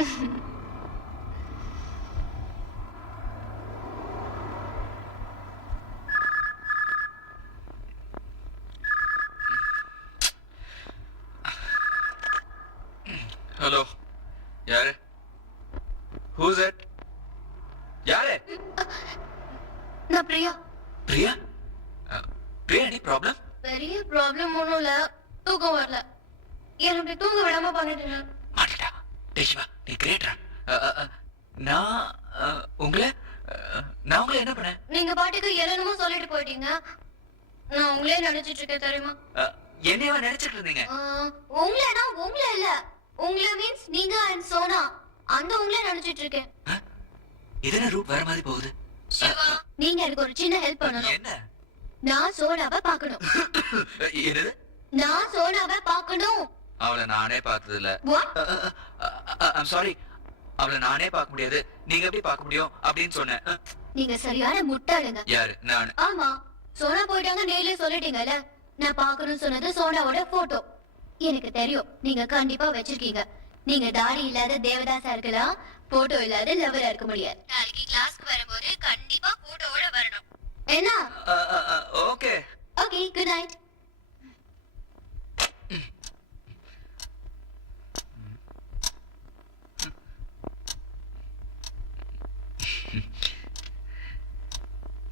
Hello, யாரு? Who's it? யாரு? நான் பிரியா. பிரியா? Priya, any problem? பெரிய ப்ராப்ளம் ஒன்றும் இல்ல, தூக்கம் வரல. எனக்கு தூங்க விடாம பண்ணிட்டு மாட்டிட்டா. டேஷிவா, நீ கிரேட்ரா. நான் உங்களை என்ன பண்ணேன்? நீங்க பாட்டுக்கு என்னென்னமோ சொல்லிட்டு போயிட்டீங்க. நான் உங்களே நினைச்சிட்டு இருக்கேன் தெரியுமா? என்னையவா நினைச்சிட்டு இருந்தீங்க? உங்களை இல்ல, உங்களை மீன்ஸ் நீங்க அண்ட் சோனா, அந்த உங்களே நினைச்சிட்டு இருக்கேன். இதன ரூட் வேற மாதிரி போகுது. நீங்க எனக்கு ஒரு சின்ன ஹெல்ப் பண்ணணும். என்ன? நான் சோனாவை பார்க்கணும். என்னது? நான் சோனாவை பார்க்கணும். அவளை நானே பார்த்தது இல்ல. ஐம் சாரி, அவளை நானே பார்க்க முடியாது, நீங்க எப்படி பார்க்க முடியும் அப்படின்னு சொன்னேன். நீங்க சரியான முட்டாளுங்க. யாரு? நான்? ஆமா, சோனா போயிட்டாங்க நேர்லயே சொல்லிட்டீங்கல்ல. நான் பார்க்கணும்னு சொன்னது சோனாவோட போட்டோ. எனக்கு தெரியும் நீங்க கண்டிப்பா வச்சிருக்கீங்க. நீங்க தாடி இல்லாத தேவதாசா இருக்கலாம், போட்டோ இல்லாத லவரா இருக்க முடியாது. நாளைக்கு கிளாஸ்க்கு வரும்போது கண்டிப்பா போட்டோவோட வரணும். என்ன? Okay okay, good night.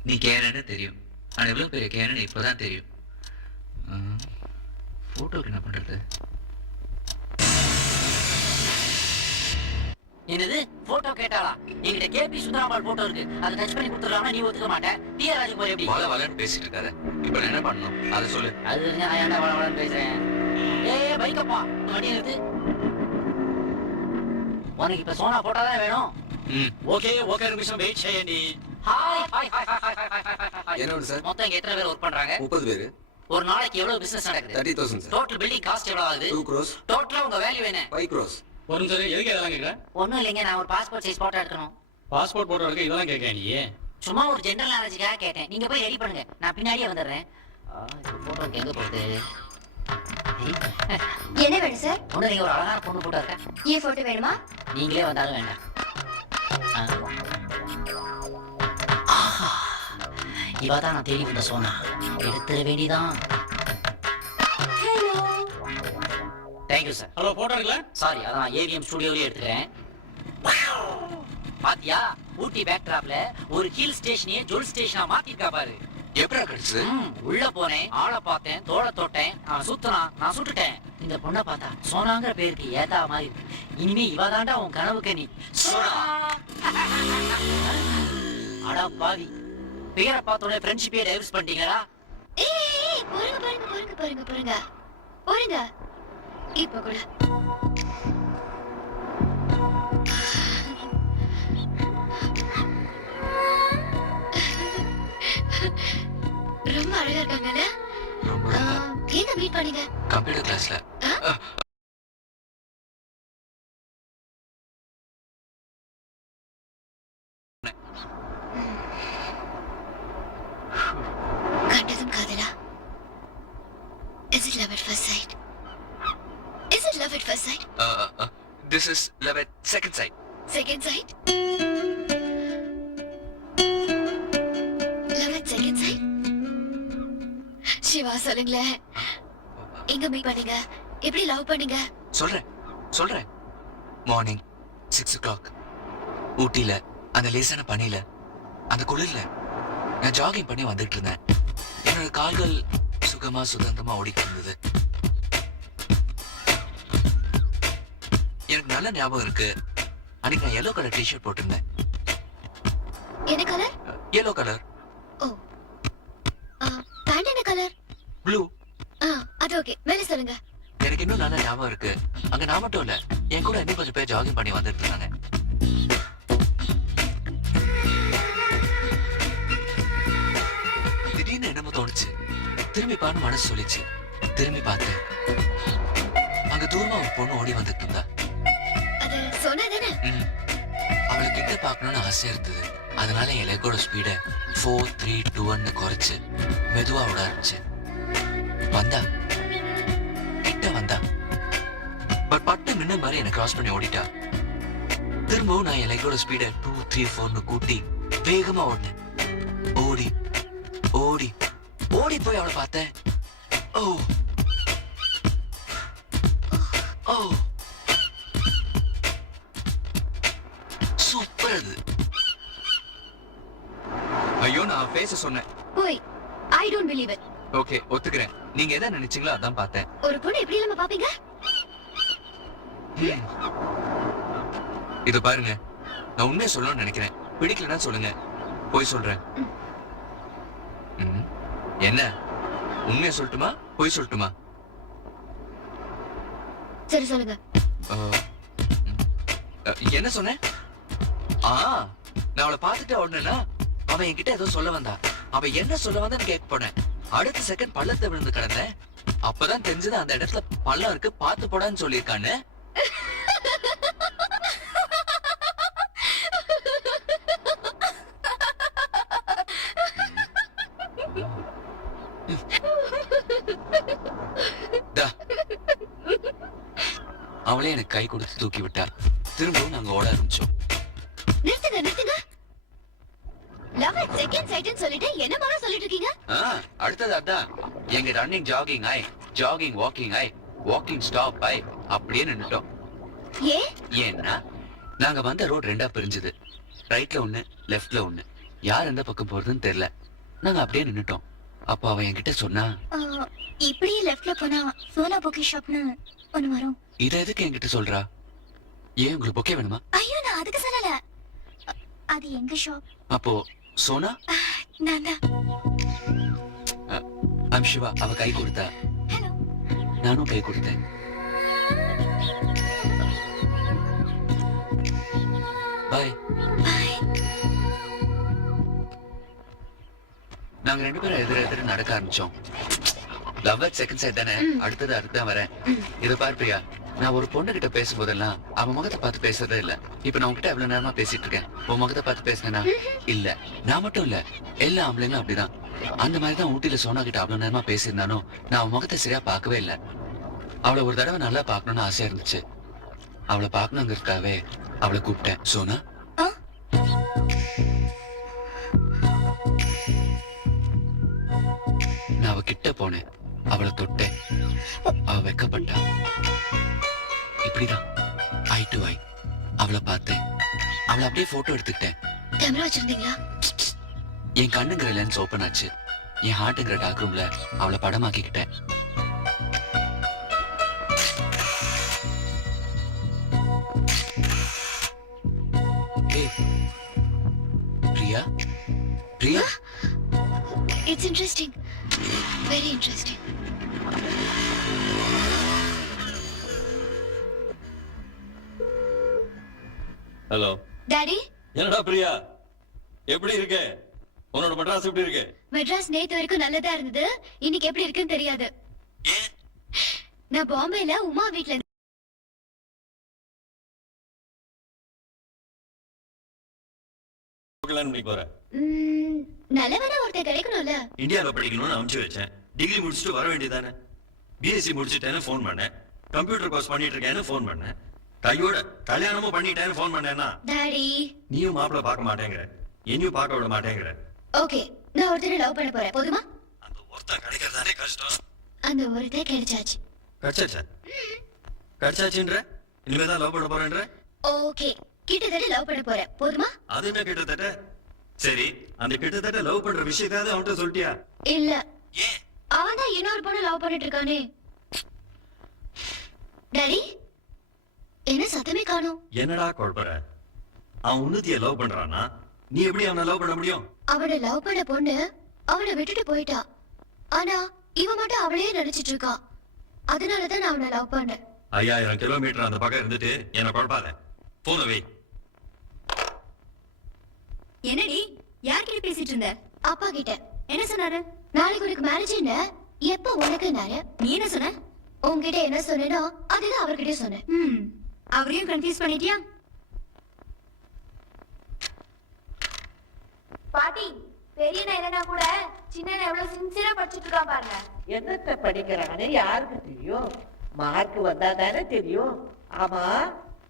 நீ கேனன்னு தெரியும், ஆனா எவ்வளவு பெரிய கேனன்னு இப்பதான் தெரியும். போட்டோக்கு என்ன பண்றது? என்னது போட்டோ கேட்டாளா? என்கிட்ட கேபி சுந்தராம்பாள் போட்டோ இருக்கு, அதை டச் பண்ணி கொடுத்துடலாம்னா நீ ஒத்துக்க மாட்டேன். டிஆ ராஜகுமார் எப்படி? வள வளன்னு பேசிட்டு இருக்காரு. இப்ப நான் என்ன பண்ணணும் அதை சொல்லு. அது தெரிஞ்சா நான் ஏன்டா வள வளன்னு பேசுறேன்? ஏய் பைக்கப்பா, வண்டி நிறுத்து. உனக்கு இப்ப சோனா போட்டோ தான் வேணும்? ఓకే ఒక నిమిషం వెయిట్ చేయండి. Hi hi hi hi hi hi. என்ன சார்? மொத்தம் இங்க எத்தனை பேர் வர்க் பண்றாங்க? 30 பேர். ஒரு நாளைக்கு எவ்வளவு பிசினஸ் நடக்குது? 30,000 சார். டோட்டல் பில்டிங் காஸ்ட் எவ்வளவு ஆகுது? 2 crores. டோட்டலா உங்க வேல்யூ என்ன? 5 crores. ஒரு நிமிஷம் எதுக்கு இதெல்லாம் கேட்குற? ஒண்ணும் இல்லைங்க, நான் ஒரு பாஸ்போர்ட் சைஸ் போட்டோ எடுக்கணும். பாஸ்போர்ட் போட்டோ எடுக்க இதெல்லாம் கேட்க நீ? சும்மா ஒரு ஜெனரல் நாலேஜுக்காக கேட்டேன். நீங்க போய் ரெடி பண்ணுங்க, நான் பின்னாடியே வந்துடுறேன். போட்டோக்கு எங்க போகுது? என்ன வேணும் சார்? ஒண்ணு நீங்க ஒரு அழகான பொண்ணு போட்டோ இருக்கேன். ஏன் போட்டோ வேணுமா? நீங்களே வந்தாலும் வேண்டாம். இவதான் நான் தேடி வந்த சோனா. எடுத்துட வேண்டிதான். Thank you sir. ஹலோ, போட்டோ எடுக்கல? சாரி, அதான் ஏவிஎம் ஸ்டுடியோலயே எடுத்துக்கிறேன். பாத்தியா, ஊட்டி பேக்ட்ராப்ல ஒரு ஹில் ஸ்டேஷனையே ஜோல் ஸ்டேஷனா மாத்திருக்கா பாரு. எப்படா கிடைச்சது? உள்ள போனேன், ஆளை பார்த்தேன், தோளை தொட்டேன், அவன் சுத்தனா, நான் சுட்டுட்டேன். இந்த பொண்ணை பார்த்தா சோனாங்கிற பேருக்கு ஏதா மாதிரி இருக்கு. இனிமே இவதாண்டா உன் கனவுக்கு நீ சோனா. அடா பாவி, பேரை பார்த்தோன்னே ஃப்ரெண்ட்ஷிப்பே டைவர்ஸ் பண்ணிட்டீங்களா? ஏய், பாருங்க. இப்ப கூட ரொம்ப அழகா இருக்காங்கல்ல? எங்க மீட் பண்ணீங்க? கம்ப்யூட்டர் கிளாஸ்ல. கண்டதும் காதலா? Is it love at first sight? This is love at second sight. Second sight? Love at second sight? Siva சொல்லுங்களேன், எங்க மீட் பண்ணீங்க? எப்படி லவ் பண்ணீங்க? சொல்றேன். மார்னிங் 6 o'clock ஊட்டில அந்த லேசான பனியில அந்த குளிர்ல நான் ஜாகிங் பண்ணி வந்துட்டு இருந்தேன். என்னோட கால்கள் சுகமா சுதந்திரமா ஓடிட்டு இருந்தது. எனக்கு நல்ல ஞாபகம் இருக்கு, அன்னைக்கு நான் yellow கலர் டிஷர்ட் போட்டிருந்தேன். என்ன கலர்? yellow colour. ஓ, பேண்ட் என்ன கலர்? ப்ளூ. அது ஓகே, மேல சொல்லுங்க. எனக்கு இன்னும் நல்ல ஞாபகம் இருக்கு, அங்க நான் மட்டும் இல்ல, என் கூட இன்னும் கொஞ்சம் பேர் ஜாகிங் பண்ணி வந்துட்டு இருந்தாங்க. திடீர்னு என்னமோ தோணுச்சு, திரும்பி பான்னு மனசு சொல்லிச்சு. திரும்பி பார்த்தேன், அங்க தூரமா ஒரு பொண்ணு ஓடி வந்துட்டு இருந்தா. அது சொன்னதானே? அவளை கிட்ட பார்க்கணும்னு ஆசையா இருந்தது. அதனால என் லெக்கோட ஸ்பீட 4, 3, 2, 1 குறைச்சு மெதுவா விட ஆரம்பிச்சேன். கிட்ட வந்தா, பட் பட்டு மின்னல் மாதிரி என்ன கிராஸ் பண்ணி ஓடிட்டா. திரும்பவும் நான் என் லைட்டோட ஸ்பீட 2, 3, 4ன்னு கூட்டி வேகமா ஓடினேன். ஓடி ஓடி ஓடி போய் அவளை பார்த்தேன். ஓ ஓ சூப்பர் அது. ஐயோ நான் பேச சொன்னேன். போய் I don't believe it. Okay ஒத்துக்கிறேன். நீங்க எதை நினைச்சீங்களோ அதான் பார்த்தேன். ஒரு பொண்ணு எப்படி இல்லாம பாப்பீங்க? இது பாருங்க, நான் உண்மையை சொல்லணும்னு நினைக்கிறேன். பிடிக்கலன்னா சொல்லுங்க, போய் சொல்றேன். என்ன உண்மையை சொல்லட்டுமா போய் சொல்லட்டுமா? சரி சொல்லுங்க. என்ன சொன்னேன்? நான் அவளை பார்த்துட்டு உடனேனா அவன் என்கிட்ட ஏதோ சொல்ல வந்தா. அவன் என்ன சொல்ல வந்தான்னு கேட்க போனேன். அடுத்த செகண்ட் பள்ளத்தை விழுந்து கிடந்தேன். அப்பதான் தெரிஞ்சது அந்த இடத்துல பள்ளம் இருக்கு, பார்த்து போடான்னு சொல்லியிருக்கான்னு. அவளே எனக்கு கை கொடுத்து தூக்கி விட்டா. திரும்பவும் நாங்க ஓட ஆரம்பிச்சோம். நிறுத்துங்க நிறுத்துங்க. லவ் அட் செகண்ட் சைட்னு சொல்லிட்டு என்ன மாதிரி சொல்லிட்டு இருக்கீங்க? அடுத்தது அதான். எங்க ரன்னிங் ஜாகிங் ஆய், ஜாகிங் வாக்கிங் ஆய், வாக்கிங் ஸ்டாப் ஆய் அப்படியே நின்னுட்டோம். ஏன்னா நாங்க வந்த ரோட் ரெண்டா பிரிஞ்சுது. ரைட்ல ஒண்ணு, லெஃப்ட்ல ஒண்ணு. யார் எந்த பக்கம் போறதுன்னு தெரியல. நாங்க அப்படியே நின்னுட்டோம். அப்ப அவ என்கிட்ட சொன்னா, இப்படியே லெஃப்ட்ல போனா சோனா பொக்கே ஷாப்னு ஒன்னு வரும். இத எதுக்கு என்கிட்ட சொல்றா? ஏன் உங்களுக்கு பொக்கே வேணுமா? ஐயோ நான் அதுக்கு சொல்லல. அது எங்க ஷாப். அப்போ சோனா? நான் தான். ஐம் சிவா. அவ கை கொடுத்தா, ஹலோ. நானும் கை கொடுத்தேன். பாய். பை. நாங்க ரெண்டு பேரும் எதிர நடக்க ஆரம்பிச்சோம். லவ் அட் செகண்ட் சைட் தானே. அடுத்தது அதுதான் வரேன். இத பாரு பிரியா, நான் ஒரு பொண்ணு கிட்ட பேசும்போதெல்லாம் அவன் முகத்தை பார்த்து பேசுறதே இல்ல. இப்ப நான் உன்கிட்ட எவ்வளவு நேரமா பேசிட்டு இருக்கேன். உன் முகத்தை பார்த்து பேசினா இல்ல. நான் மட்டும் இல்ல, எல்லா ஆம்பளைங்களும் அப்படிதான். அந்த மாதிரிதான் ஊட்டியில சோனா கிட்ட அவ்வளவு நேரமா பேசியிருந்தானோ நான் அவன் முகத்தை சரியா பார்க்கவே இல்ல. அவளை ஒரு தடவை நல்லா பாக்கணும்னு ஆசையா இருந்துச்சு. அவளை பாக்கணுங்கிறதுக்காகவே அவளை கூப்பிட்டேன். சோனா, நான் அவ கிட்ட போனேன். அவளை தொட்டேன். அவ வெக்கப்பட்டா. இப்படிதான் ஐ டு ஐ அவளை பார்த்தேன். அவளை அப்படியே போட்டோ எடுத்துக்கிட்டேன். கேமரா வச்சிருந்தீங்களா? என் கண்ணுங்கிற லென்ஸ் ஓபன் ஆச்சு. என் ஹார்ட்ங்கிற டார்க் ரூம்ல அவளை படமாக்கிக்கிட்டேன். Priya, Priya. It's interesting, very interesting. Hello daddy. என்னடா பிரியா, எப்படி இருக்கு? உன்னோட மெட்ராஸ் எப்படி இருக்கு? மெட்ராஸ் நேத்து வரைக்கும் நல்லதா இருந்தது. இன்னைக்கு எப்படி இருக்குன்னு தெரியாது. நான் பாம்பேல உமா வீட்ல நல்லவனா ஒருத்தர் கிடைக்கணும்ல. இந்தியாவில் படிக்கணும்னு அனுப்பிச்சு வச்சேன். டிகிரி முடிச்சுட்டு வர வேண்டியதானே. பிஎஸ்சி முடிச்சுட்டேன்னு ஃபோன் பண்ணேன். கம்ப்யூட்டர் கோர்ஸ் பண்ணிட்டு இருக்கேன்னு ஃபோன் பண்ணேன். கையோட கல்யாணமும் பண்ணிட்டேன்னு ஃபோன் பண்ணேன்னா டாடி நீயும் மாப்பிள்ள பார்க்க மாட்டேங்கிற, என்னையும் பார்க்க விட மாட்டேங்கிற. ஓகே, நான் ஒருத்தரை லவ் பண்ண போறேன். போதுமா? அந்த ஒருத்தன் கிடைக்கிறதானே கஷ்டம். அந்த ஒருத்தர் கிடைச்சாச்சு. கடிச்சாச்சா? கடிச்சாச்சுன்ற? இனிமேதான் லவ் பண்ண போறேன்ற? ஓகே, கிட்டத்தட்ட லவ் பண்ண போறேன். போதுமா? அது என்ன கிட்டத்தட்ட? சரி, அந்த கிட்டத்தட்ட லவ் பண்ற விஷயத்தாவது அவன்கிட்ட சொல்லிட்டியா? இல்ல. ஏன்? அவன் தான் இன்னொரு பொண்ணு லவ் பண்ணிட்டு இருக்கானே. டாடி, என்ன சத்தமே காணோம்? என்னடா குழப்பற? அவன் உன்னதிய லவ் பண்றானா? நீ எப்படி அவனை லவ் பண்ண முடியும்? அவனை லவ் பண்ண பொண்ணு அவனை விட்டுட்டு போயிட்டா. ஆனா இவன் மட்டும் அவளையே நினைச்சிட்டு இருக்கா. அதனாலதான் நான் அவனை லவ் பண்ணேன். 5000 கிலோமீட்டர் அந்த பக்கம் இருந்துட்டு என்ன குழப்பாத. போன வை. என்னடி, யார்கிட்ட பேசிட்டு இருந்த? அப்பா கிட்ட. என்ன சொன்னாரு? நாளைக்கு உனக்கு மேரேஜ் என்ன, எப்ப உனக்குன்னாரு. நீ என்ன சொன்ன? உன்கிட்ட என்ன சொன்னேனோ அதுதான் அவர்கிட்ட சொன்னேன். அவரையும் கன்ஃபியூஸ் பண்ணிட்டியா? பாட்டி, பெரியண்ணா இல்லைன்னா கூட சின்ன எவ்வளவு சின்சியரா படிச்சுட்டு இருக்கான் பாருங்க. என்னத்த படிக்கிறான்னு யாருக்கு தெரியும்? மார்க் வந்தா தானே தெரியும். ஆமா,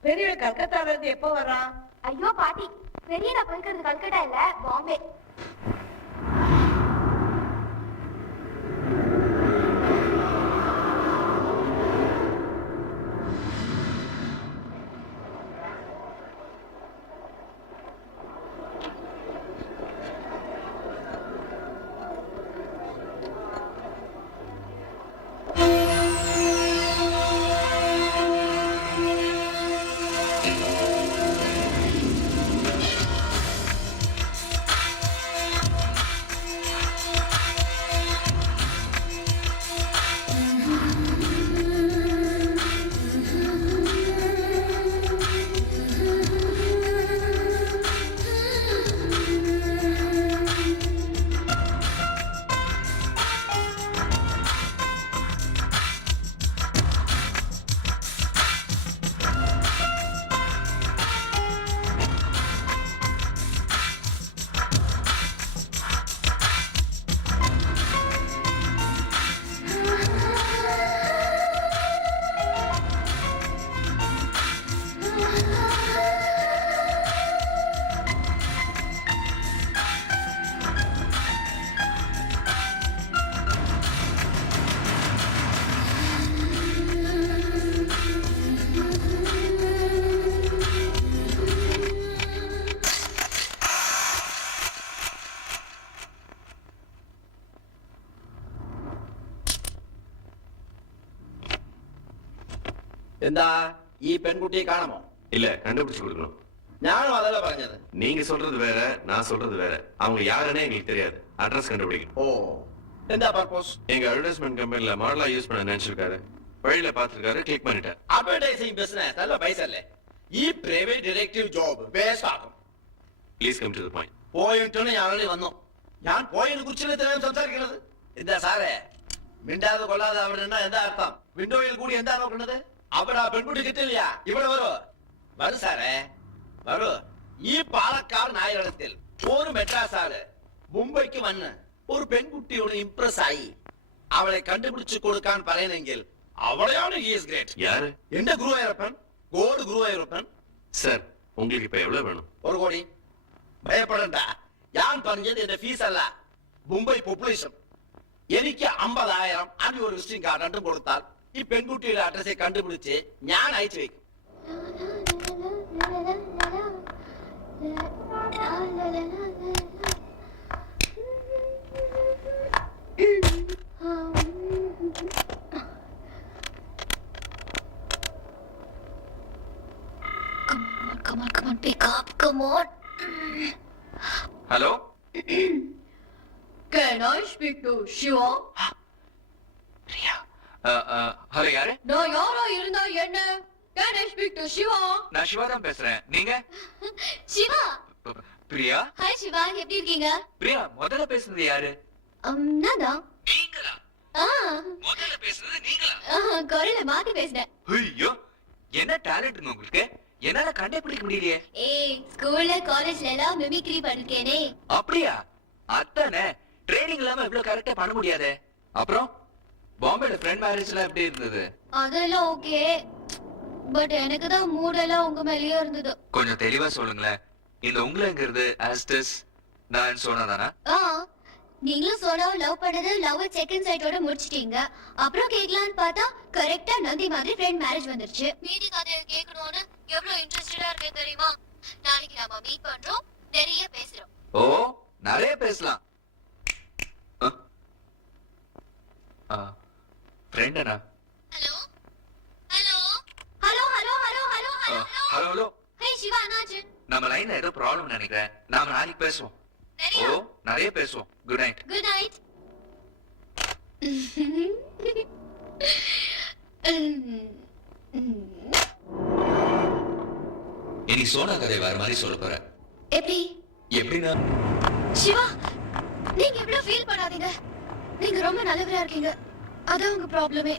பெரியவன் கல்கத்தால இருந்து எப்போ வர்றான்? ஐயோ பாட்டி, பெரியண்ணா போய்க்கிறது கல்கட்டா இல்ல, பாம்பே. എന്താ ഈ പെൺകുട്ടിയെ കാണാമോ? இல்ல கண்டுபிடிச்சு கொடுக்கணும். ഞാനും അതല്ല പറഞ്ഞത്. நீங்க சொல்றது வேற, நான் சொல்றது வேற. அவங்க யாருன்னே எங்களுக்கு தெரியாது. அட்ரஸ் கண்டுபிடிக்கணும். ഓ, എന്താ പർപ്പസ്? எங்க அட்வர்டைஸ்மெண்ட் கம்பெனில மாடலா யூஸ் பண்ண நினைச்சிருக்காரு. வழியில பாத்துருக்காரு, கிளிக் பண்ணிட்டேன். അഡ്വർടൈസിംഗ് ബിസിനസ് നല്ല പൈസ അല്ലേ? ഈ പ്രൈവറ്റ് ഡിറ്റക്റ്റീവ് ജോബ് വേസ്റ്റ് ആക്കും. Please come to the point. പോയിട്ടാണ് ഞാൻ അവിടെ വന്നു. ഞാൻ പോയതിനെ കുറിച്ചല്ലേ ഇത്രയും സംസാരിക്കുന്നത്? എന്താ സാറേ, മിണ്ടാതെ കൊള്ളാതെ അവിടെ നിന്നാ എന്താ അർത്ഥം? വിൻഡോയിൽ കൂടി എന്താ നോക്കുന്നത്? അവിടെ ആ പെൺകുട്ടി കിട്ടില്ല, ഇവിടെ വരൂ. വരൂ സാറേ, വരൂ. ഈ പാലക്കാട് നായകത്തിൽ ഒരു മെഡ്രാസ് ആള് മുംബൈക്ക് വന്ന് ഒരു പെൺകുട്ടിയോട് ഇംപ്രസ് ആയി അവളെ കണ്ടുപിടിച്ചു കൊടുക്കാൻ പറയുന്നെങ്കിൽ അവളെയാണ് he is great. யாரு? എന്റെ ഗുരുവായൂരപ്പൻ, ഗോഡ് ഗുരുവായൂരപ്പൻ. சார், உங்களுக்கு இப்ப எவ்வளவு வேணும்? 1 കോടി. ഭയപ്പെടണ്ട, ഞാൻ പറഞ്ഞത് എന്റെ ഫീസ് അല്ല, മുംബൈ പോപ്പുലേഷൻ. എനിക്ക് 50,000 അഞ്ച് ഒരു വിസിറ്റിംഗ് കാർഡ് രണ്ടും കൊടുത്താൽ ഈ പെൺകുട്ടിയുടെ അഡ്രസ് കണ്ടുപിടിച്ച് ഞാൻ അയച്ചു വെക്കും. Come on, pick up, come on. Hello? Can I speak to Shiva? Priya. Hello, யாரு? நான் யாரா இருந்தா என்ன? Can I speak to Shiva? நான் சிவா தான் பேசுறேன். நீங்க? சிவா. பிரியா? ஹாய் சிவா, எப்படி இருக்கீங்க? பிரியா, முதல்ல பேசுனது யாரு? நான் தான். நீங்களா? முதல்ல பேசுனது நீங்களா? குரலை மாத்தி பேசுறேன். ஐயோ, என்ன டேலண்ட்ங்க உங்களுக்கு? என்னால கண்டுபிடிக்க முடியலையே. ஏய், ஸ்கூல்ல காலேஜ்ல எல்லாம் மிமிக்ரி பண்ணிருக்கேனே. அப்படியா? அத்தானே, ட்ரைனிங் இல்லாம இவ்வளவு கரெக்டா பண்ண முடியாதே. அப்புறம் பாம்பேல ஃப்ரெண்ட் மேரேஜ் எல்லாம் எப்படி இருந்தது? அதெல்லாம் ஓகே, பட் எனக்கு தான் மூடெல்லாம் உங்க மேலயே இருந்தது. கொஞ்சம் தெளிவா சொல்லுங்களேன். இந்த உங்களங்கிறது ஆஸ்டஸ் நான் சொன்னதானா? நீங்களும் சோனா லவ் பண்ணது லவ் செகண்ட் சைட்டோட முடிச்சிட்டீங்க. அப்புறம் கேட்கலான்னு பார்த்தா கரெக்டா நந்தி மாதிரி ஃப்ரெண்ட் மேரேஜ் வந்துருச்சு. மீதி கதையை கேட்கணும்னு எவ்வளவு இன்ட்ரெஸ்டடா இருக்கு தெரியுமா? நாளைக்கு நாம மீட் பண்றோம், நிறைய பேசுறோம். ஓ, நிறைய பேசலாம். ஃப்ரெண்டனா? Hello hello hello hello hello hello hello hello hello. Hey Shiva, என்னாச்சு? நம்ம லைன்ல ஏதோ ப்ராப்ளம் நினைக்கிறேன். நாம நாளைக்கு பேசுவோம். ஓ, நிறைய பேசுவோம். Good night. Good night. இனி சோனா கதை வேற மாதிரி சொல்ல போறேன். எப்படி? எப்படின்னா, சிவா, நீங்க எவ்வளவு ஃபீல் பண்ணாதீங்க. நீங்க ரொம்ப நல்லவரா இருக்கீங்க. அதான் உங்க ப்ராப்ளமே.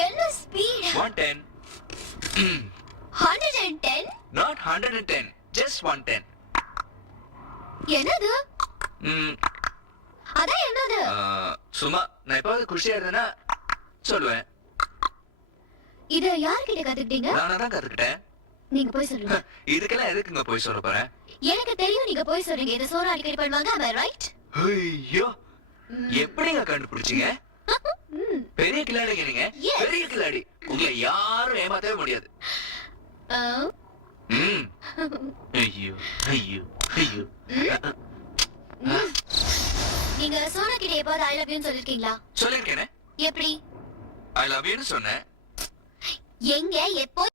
என்ன ஸ்பீட் 110. 110 Not 110, just 110. என்னது ம், அதான் என்னது சும்மா நான் எப்பாவது குஷியா இருந்தேன்னா சொல்லுவேன். இத யார்கிட்ட கத்துக்கிட்டீங்க நானா தான் கத்துக்கிட்டேன். நீங்க போய் சொல்லுங்க இதுக்கெல்லாம் எதுக்குங்க போய் சொல்ல போறேன்? எனக்கு தெரியும் நீங்க போய் சொல்றீங்க இத சோனா அடிக்கடி பண்ணுவாங்க am I right ஐயோ, எப்படிங்க கண்டுபிடிச்சீங்க? பெரிய கில்லாடிங்க நீங்க. Yes. பெரிய கில்லாடி. உங்களை யாரும் ஏமாத்தவே முடியாது. ம். ஐயோ ஐயோ ஐயோ. நீங்க சோனா கிட்ட எப்போது ஐ லவ் யூ சொல்லிருக்கீங்களா சொல்லிருக்கேனே. எப்படி ஐ லவ் யூன்னு சொன்னேன். எங்க எப்போ